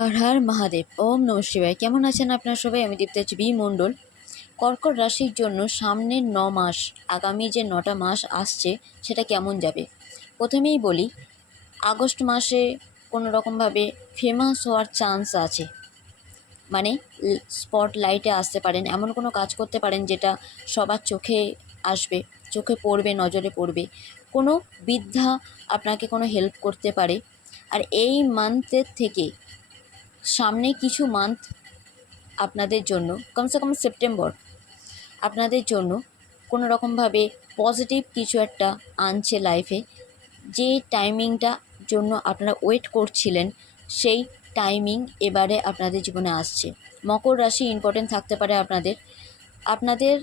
হর হর মহাদেব। ওম নমঃ শিবায়। কেমন আছেন আপনারা সবাই? আমি দীপ্তাজ বি মণ্ডল। কর্কট রাশির জন্য সামনের 9 মাস, আগামী যে 9টা মাস আসছে সেটা কেমন যাবে। প্রথমেই বলি, আগস্ট মাসে কোনো রকমভাবে ফেমাস হওয়ার চান্স আছে, মানে স্পটলাইটে আসতে পারেন, এমন কোনো কাজ করতে পারেন যেটা সবার চোখে আসবে, চোখে পড়বে, নজরে পড়বে। কোনো বৃদ্ধা আপনাকে কোনো হেল্প করতে পারে। আর এই মান্থের থেকে সামনে কিছু মান্থ আপনাদের জন্য, কমসে কম সেপ্টেম্বর, আপনাদের জন্য কোনো রকমভাবে পজিটিভ কিছু একটা আনছে লাইফে। যে টাইমিংটা জন্য আপনারা ওয়েট করছিলেন, সেই টাইমিং এবারে আপনাদের জীবনে আসছে। মকর রাশি ইম্পর্টেন্ট থাকতে পারে আপনাদের। আপনাদের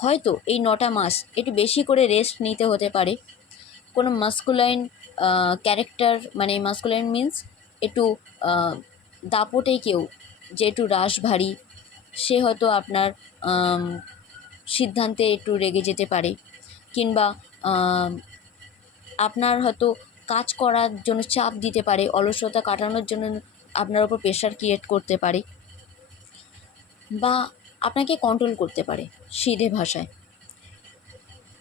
হয়তো এই 9টা মাস একটু বেশি করে রেস্ট নিতে হতে পারে। কোনো মাস্কুলাইন ক্যারেক্টার, মানে মাস্কুলাইন মিন্স একটু দাপটে কেউ, যে একটু রাশভারী, সে হয়তো আপনার সিদ্ধান্তে একটু রেগে যেতে পারে, কিংবা আপনার হয়তো কাজ করার জন্য চাপ দিতে পারে, অলসতা কাটানোর জন্য আপনার ওপর প্রেশার ক্রিয়েট করতে পারে, বা আপনাকে কন্ট্রোল করতে পারে সিধে ভাষায়।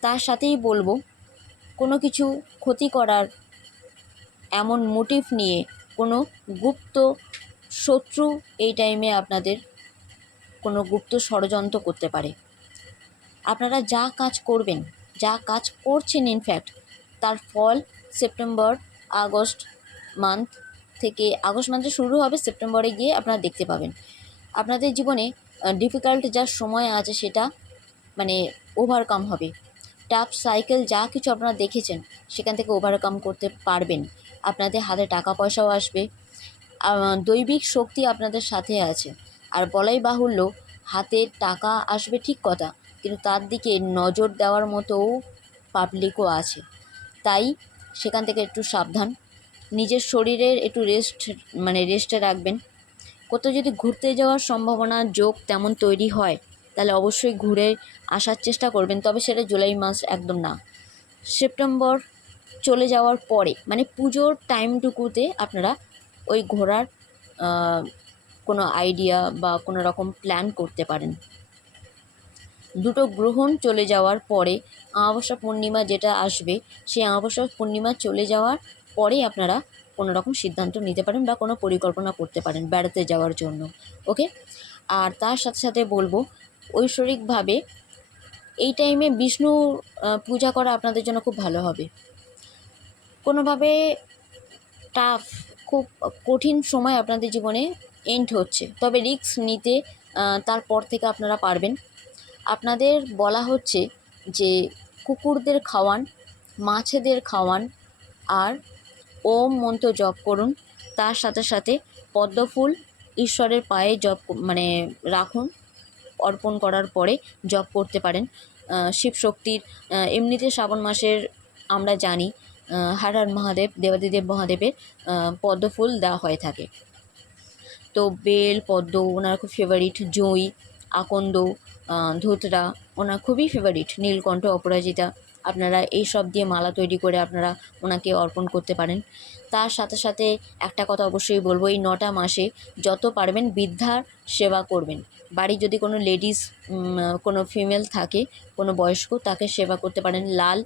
তার সাথেই বলবো, কোনো কিছু ক্ষতি করার এমন মোটিভ নিয়ে কোনো গুপ্ত শত্রু এই টাইমে আপনাদের কোনো গুপ্ত ষড়যন্ত্র করতে পারে। আপনারা যা কাজ করবেন, যা কাজ করছেন ইনফ্যাক্ট, তার ফল সেপ্টেম্বর আগস্ট মান্থ থেকে, আগস্ট মান্থে শুরু হবে, সেপ্টেম্বরে গিয়ে আপনারা দেখতে পাবেন। আপনাদের জীবনে ডিফিকাল্ট যা সময় আছে সেটা মানে ওভারকাম হবে। টাফ সাইকেল যা কিছু আপনারা দেখেছেন সেখান থেকে ওভারকাম করতে পারবেন। আপনাদের হাতে টাকা পয়সাও আসবে, দৈবিক শক্তি আপনাদের সাথে আছে। আর বলাই বাহুল্য, হাতে টাকা আসবে ঠিক কথা, কিন্তু তার দিকে নজর দেওয়ার মতোও পাবলিকও আছে। তাই সেখান থেকে একটু সাবধান, নিজের শরীরের একটু রেস্টে রাখবেন। কোথাও যদি ঘুরতে যাওয়ার সম্ভাবনা যোগ তেমন তৈরি হয়, তাহলে অবশ্যই ঘুরে আসার চেষ্টা করবেন, তবে সেটা জুলাই মাস একদম না। সেপ্টেম্বর চলে যাওয়ার পরে, মানে পুজোর টাইমটুকুতে আপনারা ওই ঘোরার কোনো আইডিয়া বা কোনো রকম প্ল্যান করতে পারেন। দুটো গ্রহণ চলে যাওয়ার পরে, অমাবস্যা পূর্ণিমা যেটা আসবে, সেই অমাবস্যা পূর্ণিমা চলে যাওয়ার পরে আপনারা কোনো রকম সিদ্ধান্ত নিতে পারেন বা কোনো পরিকল্পনা করতে পারেন বেড়াতে যাওয়ার জন্য। ওকে। আর তার সাথে সাথে বলবো, ঐশ্বরিকভাবে এই টাইমে বিষ্ণু পূজা করা আপনাদের জন্য খুব ভালো হবে। কোনোভাবে টাফ, খুব কঠিন সময় আপনাদের জীবনে এন্ড হচ্ছে, তবে রিস্ক নিতে তারপর থেকে আপনারা পারবেন। আপনাদের বলা হচ্ছে যে কুকুরদের খাওয়ান, মাছেদের খাওয়ান, আর ওম মন্ত্র জপ করুন। তার সাথে সাথে পদ্মফুল ঈশ্বরের পায়ে জপ রাখুন, অর্পণ করার পরে জপ করতে পারেন। শিবশক্তির এমনিতে শ্রাবণ মাসের আমরা জানি হর হর মহাদেব, দেবাদিদেব মহাদেবের পদ্মফুল দেওয়া হয়ে থাকে। তো বেল, পদ্ম ওনার খুব ফেভারিট, জুঁই, আকন্দ, ধুতরা ওনার খুবই ফেভারিট, নীলকণ্ঠ, অপরাজিতা, আপনারা এই সব দিয়ে মালা তৈরি করে আপনারা ওনাকে অর্পণ করতে পারেন। তার সাথে সাথে একটা কথা অবশ্যই বলবো, এই 9টা মাসে যত পারবেন বৃদ্ধার সেবা করবেন। বাড়ি যদি কোনো লেডিস, কোনো ফিমেল থাকে, কোনো বয়স্ক, তাকে সেবা করতে পারেন। লাল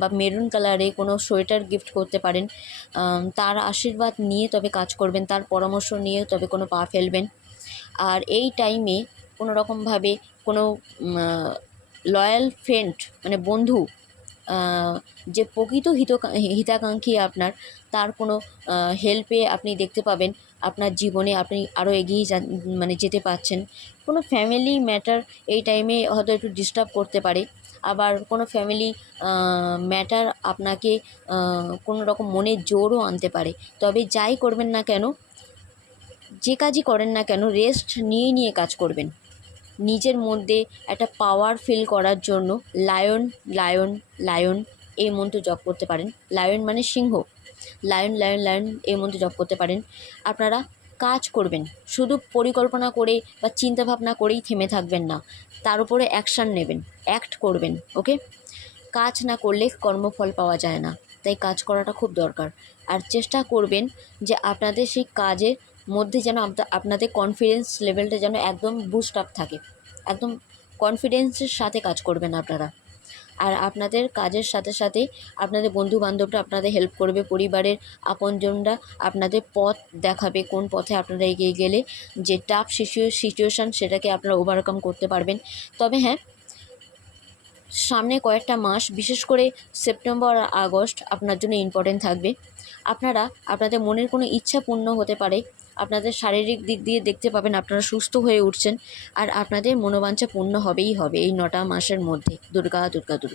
বা মেরুন কালারে কোনো সোয়েটার গিফট করতে পারেন। তার আশীর্বাদ নিয়ে তবে কাজ করবেন, তার পরামর্শ নিয়ে তবে কোনো পা ফেলবেন। আর এই টাইমে কোনো রকমভাবে কোনো লয়াল ফ্রেন্ড, মানে বন্ধু, যে প্রকৃত হিতাকাঙ্ক্ষী আপনার, তার কোনো হেল্পে আপনি দেখতে পাবেন আপনার জীবনে আপনি আরও এগিয়ে যেতে পারছেন। কোনো ফ্যামিলি ম্যাটার এই টাইমে হয়তো একটু ডিস্টার্ব করতে পারে, আবার কোনো ফ্যামিলি ম্যাটার আপনাকে কোনো রকম মনে জোরও আনতে পারে। তবে যাই করবেন না কেন, যে কাজই করেন না কেন, রেস্ট নিয়ে নিয়ে কাজ করবেন। নিজের মধ্যে একটা পাওয়ার ফিল করার জন্য লায়ন লায়ন লায়ন এই মন্ত্র জপ করতে পারেন। লায়ন মানে সিংহ, লায়ন লায়ন লায়ন এই মন্ত্র জপ করতে পারেন। আপনারা কাজ করবেন, শুধু পরিকল্পনা করে বা চিন্তাভাবনা করেই থেমে থাকবেন না, তার উপরে অ্যাকশান নেবেন, অ্যাক্ট করবেন। ওকে। কাজ না করলে কর্মফল পাওয়া যায় না, তাই কাজ করাটা খুব দরকার। আর চেষ্টা করবেন যে আপনাদের সেই কাজের মধ্যে যেন আপনাদের কনফিডেন্স লেভেলটা যেন একদম বুস্ট আপ থাকে, একদম কনফিডেন্সের সাথে কাজ করবেন আপনারা। আর আপনাদের কাজের সাথে সাথে আপনাদের বন্ধুবান্ধবরা আপনাদের হেল্প করবে, পরিবারের আপনজনরা আপনাদের পথ দেখাবে, কোন পথে আপনারা এগিয়ে গেলে যে টাফ সিচুয়েশান সেটাকে আপনারা ওভারকাম করতে পারবেন। তবে হ্যাঁ, সামনে কয়েকটা মাস বিশেষ করে সেপ্টেম্বর আর আগস্ট আপনার জন্য ইম্পর্টেন্ট থাকবে। আপনারা আপনাদের মনের কোনো ইচ্ছা পূর্ণ হতে পারে, আপনাদের শারীরিক দিক দিয়ে দেখতে পাবেন আপনারা সুস্থ হয়ে উঠছেন, আর আপনাদের মনোবাঞ্ছা পূর্ণ হবেই হবে এই 9টা মাসের মধ্যে। দুর্গা দুর্গা দুর্গা।